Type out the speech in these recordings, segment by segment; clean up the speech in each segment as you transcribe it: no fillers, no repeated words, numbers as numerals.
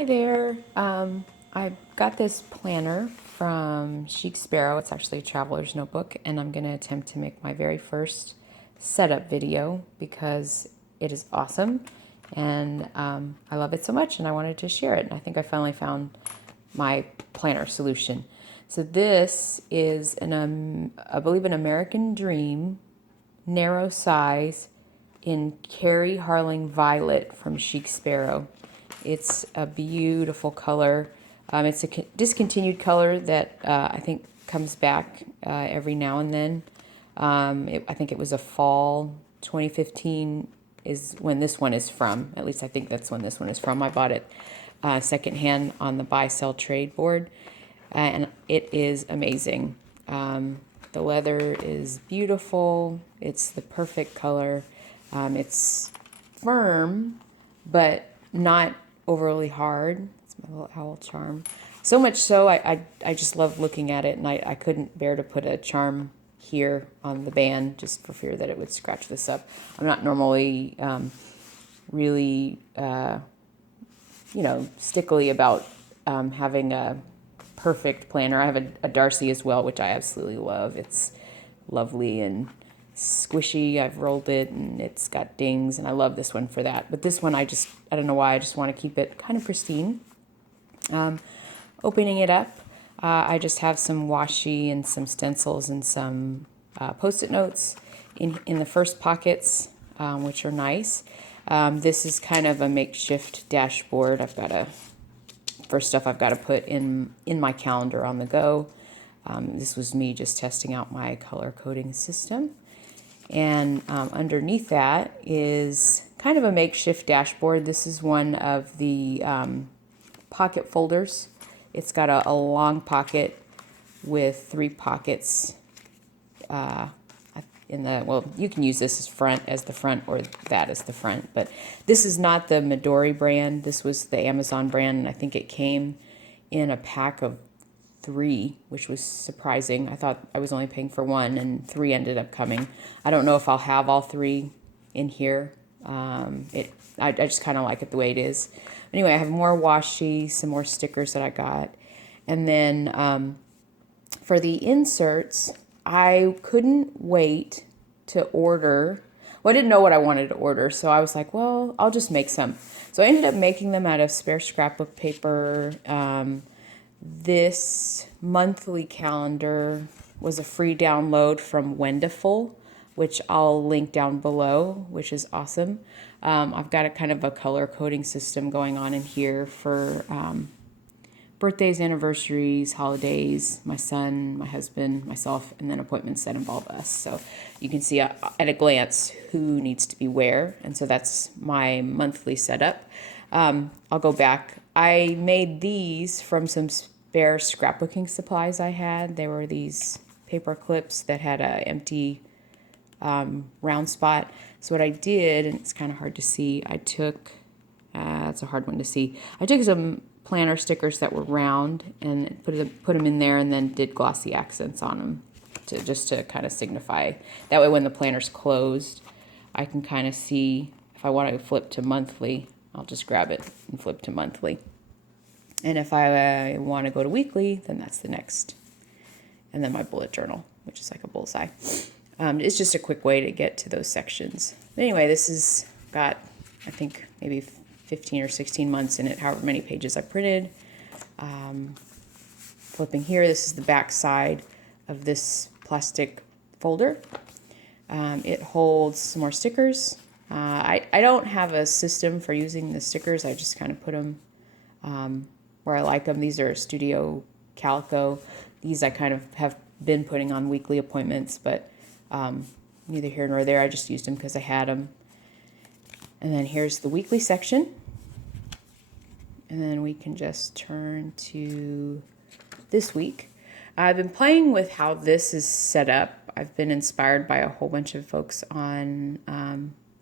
Hi there. I got this planner from Chic Sparrow. It's actually a traveler's notebook, and I'm going to attempt to make my very first setup video because it is awesome and I love it so much and I wanted to share it. And I think I finally found my planner solution. So this is I believe an American Dream narrow size in Carrie Harling Violet from Chic Sparrow. It's a beautiful color. It's a discontinued color that I think comes back every now and then. I think it was a fall 2015 is when this one is from. At least I think that's when this one is from. I bought it secondhand on the buy-sell trade board, and it is amazing. The leather is beautiful. It's the perfect color. It's firm, but not overly hard. It's my little owl charm. So much so, I just love looking at it, and I couldn't bear to put a charm here on the band just for fear that it would scratch this up. I'm not normally really, stickly about having a perfect planner. I have a Darcy as well, which I absolutely love. It's lovely and squishy. I've rolled it and it's got dings, and I love this one for that. But this one, I don't know why, I just want to keep it kind of pristine. Opening it up, I just have some washi and some stencils and some post-it notes in the first pockets, which are nice. This is kind of a makeshift dashboard. First stuff I've got to put in my calendar on the go. This was me just testing out my color coding system. And underneath that is kind of a makeshift dashboard. This is one of the pocket folders. It's got a long pocket with 3 pockets you can use this as the front or that as the front. But this is not the Midori brand. This was the Amazon brand, and I think it came in a pack of 3, which was surprising. I thought I was only paying for 1, and 3 ended up coming. I don't know if I'll have all 3 in here. I just kind of like it the way it is. Anyway, I have more washi, some more stickers that I got. And then for the inserts, I couldn't wait to order. Well, I didn't know what I wanted to order, so I was like, well, I'll just make some. So I ended up making them out of spare scrapbook paper. This monthly calendar was a free download from Wendiful, which I'll link down below, which is awesome. I've got a kind of a color coding system going on in here for birthdays, anniversaries, holidays, my son, my husband, myself, and then appointments that involve us. So you can see at a glance who needs to be where. And so that's my monthly setup. I'll go back. I made these from some spare scrapbooking supplies I had. They were these paper clips that had an empty round spot. So what I did, and it's kind of hard to see, it's a hard one to see. I took some planner stickers that were round and put them in there, and then did glossy accents on them to kind of signify. That way when the planner's closed, I can kind of see if I want to flip to monthly, I'll just grab it and flip to monthly. And if I want to go to weekly, then that's the next. And then my bullet journal, which is like a bullseye. It's just a quick way to get to those sections. But anyway, this has got, I think, maybe 15 or 16 months in it, however many pages I printed. Flipping here, this is the back side of this plastic folder. It holds some more stickers. I don't have a system for using the stickers. I just kind of put them where I like them. These are Studio Calico. These I kind of have been putting on weekly appointments, but neither here nor there. I just used them because I had them. And then here's the weekly section. And then we can just turn to this week. I've been playing with how this is set up. I've been inspired by a whole bunch of folks on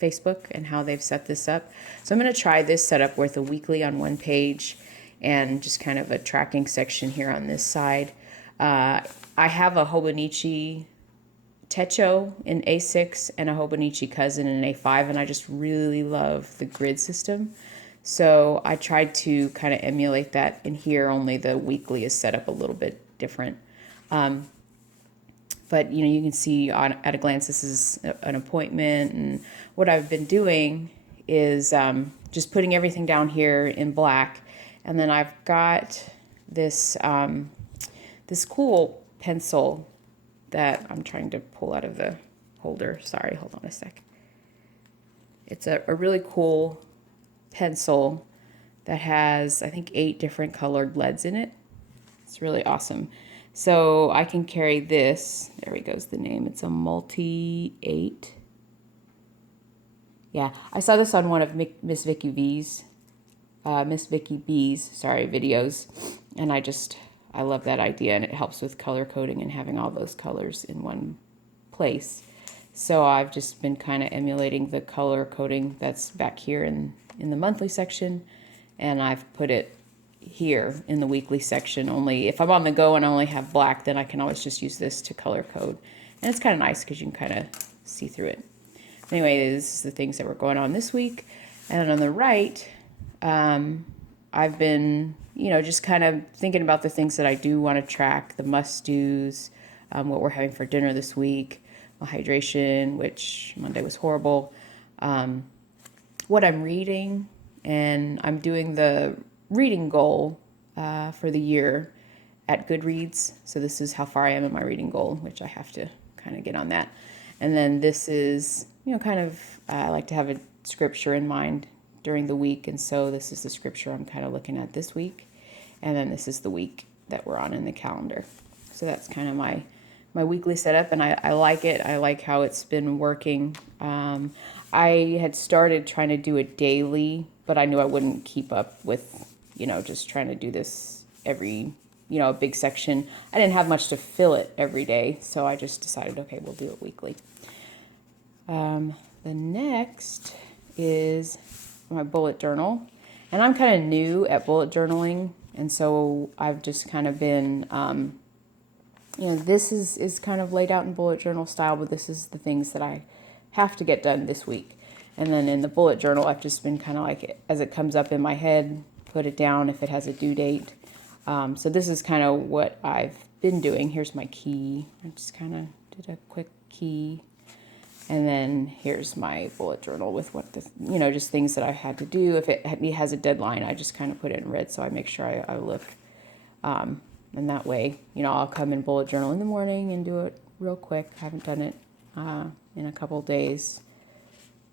Facebook and how they've set this up. So I'm going to try this setup with a weekly on one page and just kind of a tracking section here on this side. I have a Hobonichi Techo in A6 and a Hobonichi Cousin in A5, and I just really love the grid system. So I tried to kind of emulate that in here, only the weekly is set up a little bit different. But you can see at a glance this is an appointment, and what I've been doing is just putting everything down here in black, and then I've got this this cool pencil that I'm trying to pull out of the holder. Sorry, hold on a sec. It's a really cool pencil that has, I think, 8 different colored leads in it. It's really awesome. So I can carry this. There we goes, the name. It's a Multi 8. Yeah, I saw this on one of Miss Vicky B's videos, and I love that idea, and it helps with color coding and having all those colors in one place. So I've just been kind of emulating the color coding that's back here in the monthly section, and I've put it here in the weekly section. Only if I'm on the go and I only have black, then I can always just use this to color code, and it's kind of nice because you can kind of see through it. Anyway, this is the things that were going on this week. And on the right, I've been, just kind of thinking about the things that I do want to track, the must-dos, what we're having for dinner this week, my hydration, which Monday was horrible, what I'm reading, and I'm doing the reading goal for the year at Goodreads. So this is how far I am in my reading goal, which I have to kind of get on that. And then this is, I like to have a scripture in mind during the week. And so this is the scripture I'm kind of looking at this week. And then this is the week that we're on in the calendar. So that's kind of my weekly setup. And I like it. I like how it's been working. I had started trying to do it daily, but I knew I wouldn't keep up with, just trying to do this every, a big section. I didn't have much to fill it every day. So I just decided, okay, we'll do it weekly. The next is my bullet journal, and I'm kind of new at bullet journaling, and so I've just kind of been, this is kind of laid out in bullet journal style, but this is the things that I have to get done this week. And then in the bullet journal, I've just been kind of like, as it comes up in my head, put it down if it has a due date. So this is kind of what I've been doing. Here's my key. I just kind of did a quick key. And then here's my bullet journal with what just things that I had to do. If it has a deadline, I just kind of put it in red so I make sure I look. And that way, I'll come in bullet journal in the morning and do it real quick. I haven't done it in a couple days.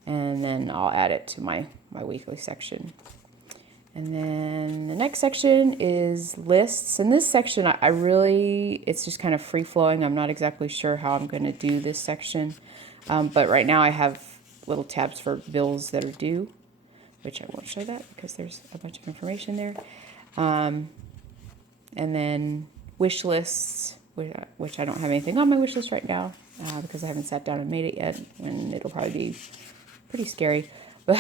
And then I'll add it to my weekly section. And then the next section is lists. And this section, it's just kind of free flowing. I'm not exactly sure how I'm going to do this section. But right now I have little tabs for bills that are due, which I won't show that because there's a bunch of information there. And then wish lists, which I don't have anything on my wish list right now because I haven't sat down and made it yet, and it'll probably be pretty scary. But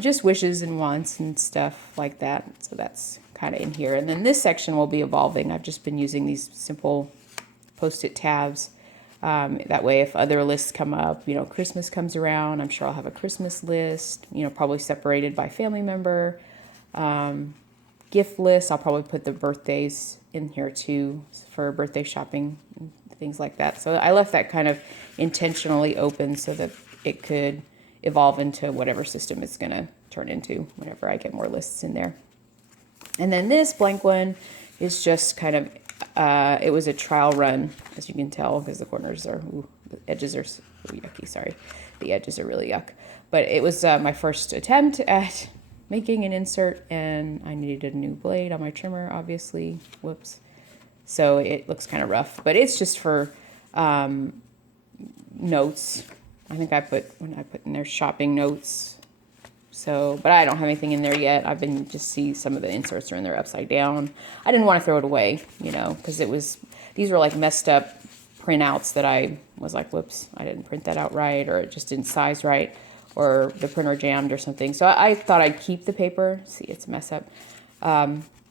just wishes and wants and stuff like that. So that's kind of in here. And then this section will be evolving. I've just been using these simple Post-it tabs. That way, if other lists come up, Christmas comes around, I'm sure I'll have a Christmas list, probably separated by family member. Gift lists, I'll probably put the birthdays in here too for birthday shopping and things like that. So I left that kind of intentionally open so that it could evolve into whatever system it's going to turn into whenever I get more lists in there. And then this blank one is just kind of it was a trial run, as you can tell, because the corners the edges are yucky, sorry. The edges are really yuck. But it was my first attempt at making an insert, and I needed a new blade on my trimmer, obviously. Whoops. So it looks kind of rough. But it's just for notes. I think I put in there shopping notes. So, but I don't have anything in there yet. I've been just see some of the inserts are in there upside down. I didn't want to throw it away, because these were like messed up printouts that I was like, whoops, I didn't print that out right, or it just didn't size right, or the printer jammed or something. So I thought I'd keep the paper. See, it's a mess up.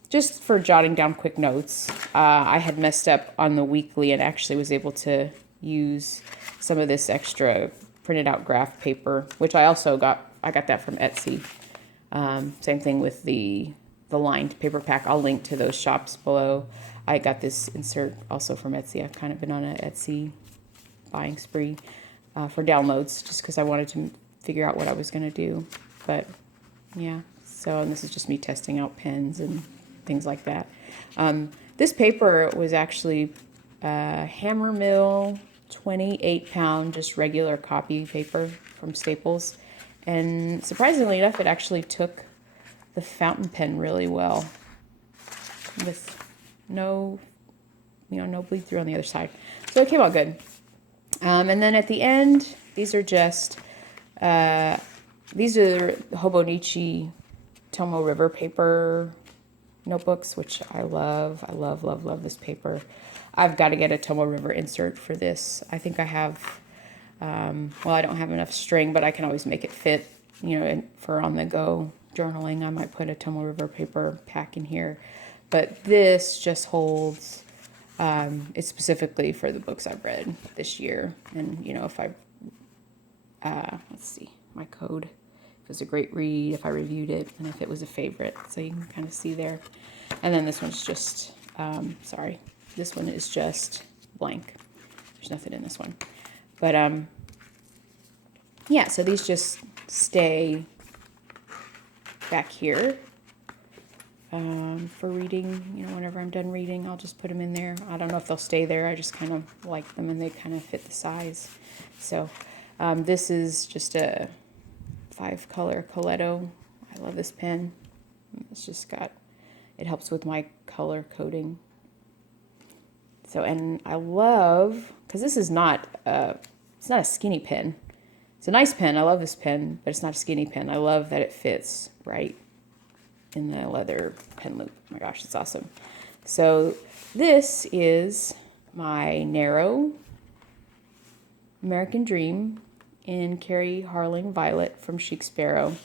Just for jotting down quick notes. I had messed up on the weekly and actually was able to use some of this extra printed out graph paper, which I got that from Etsy. Same thing with the lined paper pack. I'll link to those shops below. I got this insert also from Etsy. I've kind of been on an Etsy buying spree for downloads just because I wanted to figure out what I was going to do. But yeah, so and this is just me testing out pens and things like that. This paper was actually Hammer Mill 28-pound just regular copy paper from Staples. And surprisingly enough, it actually took the fountain pen really well with no bleed through on the other side. So it came out good. And then at the end, these are just, these are Hobonichi Tomo River paper notebooks, which I love. I love, love, love this paper. I've got to get a Tomo River insert for this. I think I have, well, I don't have enough string, but I can always make it fit, for on-the-go journaling. I might put a Tomo River paper pack in here. But this just holds, it's specifically for the books I've read this year. And, if I, let's see, my code. If it was a great read, if I reviewed it, and if it was a favorite. So you can kind of see there. And then this one's just, this one is just blank. There's nothing in this one. But, yeah, so these just stay back here for reading. Whenever I'm done reading, I'll just put them in there. I don't know if they'll stay there. I just kind of like them, and they kind of fit the size. So this is just a 5-color Coletto. I love this pen. It's just got, it helps with my color coding. So, and I love, because this is not, it's not a skinny pen. It's a nice pen. I love this pen, but it's not a skinny pen. I love that it fits right in the leather pen loop. Oh my gosh, it's awesome. So this is my narrow American Dream in Carrie Harling Violet from Chic Sparrow.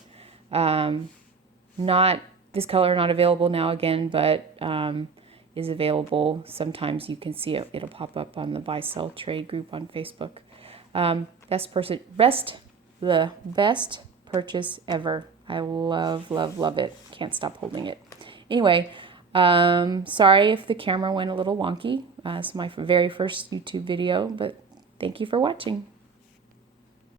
Not this color, not available now again, but is available. Sometimes you can see it. It'll pop up on the buy sell trade group on Facebook. The best purchase ever. I love, love, love it. Can't stop holding it. Anyway, sorry if the camera went a little wonky. It's my very first YouTube video, but thank you for watching.